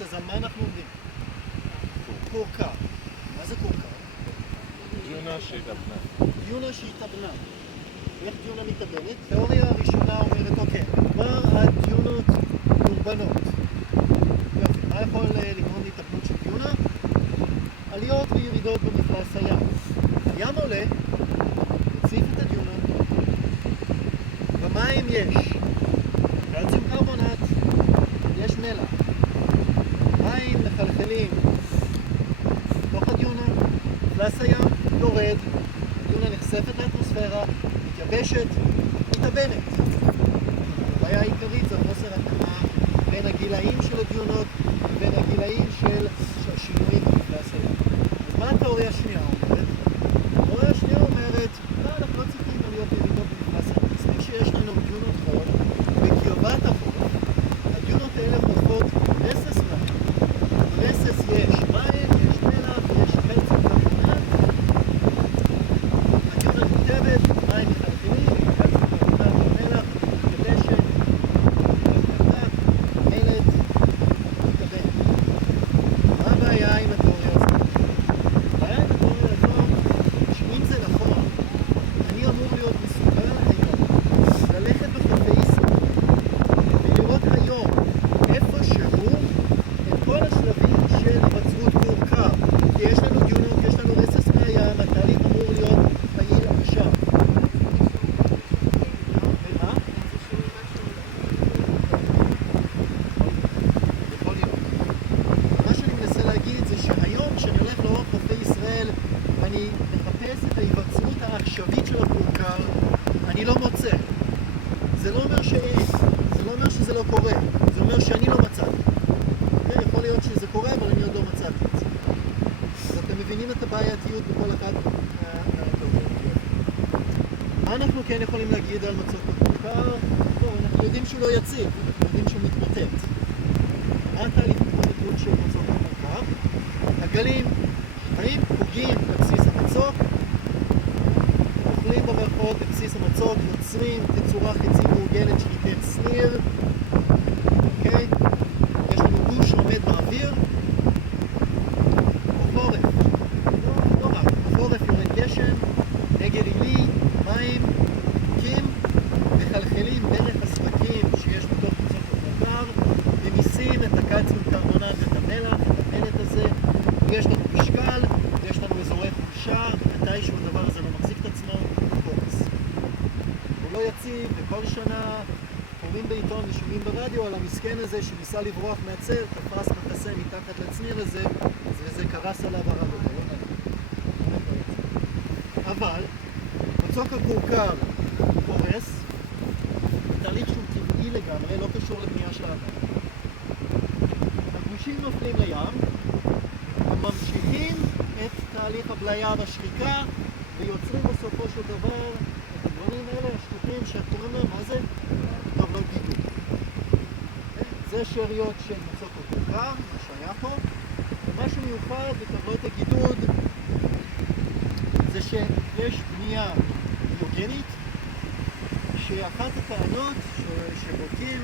אז על מה אנחנו עומדים? קורקע. מה זה קורקע? דיונה שהתאבנה. דיונה שהתאבנה. איך דיונה מתאבנת? תיאוריה הראשונה אומרת, אוקיי, מדובר על דיונות קורבנות. יופי, מה יכול לגרום להתאבנות של דיונה? עליות וירידות במפלס הים. הים עולה, מציף את הדיונה. במים יש קלציום קרבונט, יש מלח. מים מחלחלים בתוך הדיונה, מפלס הים יורד, הדיונה נחשפת לאטמוספירה, מתייבשת, מתאבנת. הבעיה העיקרית זה חוסר התאמה בין הגילאים של הדיונות ובין הגילאים של השינויים במפלס הים. אז מה התיאוריה השנייה אומרת? התיאוריה השנייה אומרת, אנחנו לא צריכים עליות וירידות במפלס הים. מספיק שיש לנו דיונות חול בקרבת החול, הדיונות האלה חוטפות רסס מים. ברסס יש מים, יש מלח, יש קלציום קרבונט. הדיונה מוטבת, מים מחלחלים, קלציום קרבונט, מלח, מתייבשת, מלט, מתאבנת. מה הבעיה עם התיאוריה הזאת? הבעיה עם התיאוריה הזאת, שאם זה נכון, אני אמור להיות מסוגל היום ללכת בחופי ישראל ולראות היום איפשהו את כל השלבים של היווצרות קורקע. כי יש לנו דיונות, יש לנו רסס מהים, התהליך אמור להיות פעיל עכשיו. ומה? יכול להיות. מה שאני מנסה להגיד זה שהיום כשאני הולך לאורך חופי ישראל ואני מחפש את ההיווצרות העכשווית של הקורקע, אני לא מוצא. זה לא אומר שאין, זה לא אומר שזה לא קורה, זה אומר שאני לא מצאתי. יכול להיות שזה קורה, אבל אני עוד לא מצאתי את זה. אז אתם מבינים את הבעייתיות בכל אחת מהתיאוריות. מה אנחנו כן יכולים להגיד על מצוק הקורקע? אנחנו יודעים שהוא לא יציב, אנחנו יודעים שהוא מתמוטט. מה התהליך התמוטטות של מצוק הקורקע? הגלים באים, פוגעים בבסיס המצוק, אוכלים במרכאות בבסיס המצוק, יוצרים תצורה חצי מעוגנת שנקראת סניר. אוקיי? יש לנו גוש שעומד באוויר. בחורף, לא רק, בחורף יורד גשם, נגר עילי, מים, קים, מחלחלים דרך הספקים שיש בתוך מצוק הקורקע, ממיסים את הקלציום קרבונט ואת המלח, את המלט הזה, יש לנו משקל, יש לנו אזורי חולשה, ומתישהו הדבר הזה לא מחזיק את עצמו, הוא קורס. הוא לא יציב, וכל שנה קוראים בעיתון ושומעים ברדיו על המסכן הזה שניסה לברוח מהצל, תפס מחסה מתחת לצניר הזה, וזה קרס עליו הרב אותו. אבל מצוק הקורקע קורס, בתהליך שהוא טבעי לגמרי, לא קשור לבנייה של האדם. הגושים נופלים לים, ממשיכים את תהליך הבליה והשחיקה, ויוצרים בסופו של דבר את הדברים האלה, השטוחים שקוראים להם, מה זה? טבלות גידול. זה שאריות של מצוק הקורקע, מה שהיה פה, ומה שמיוחד בטבלות הגידוד זה שיש בנייה ביוגנית, שאחת הטענות שבודקים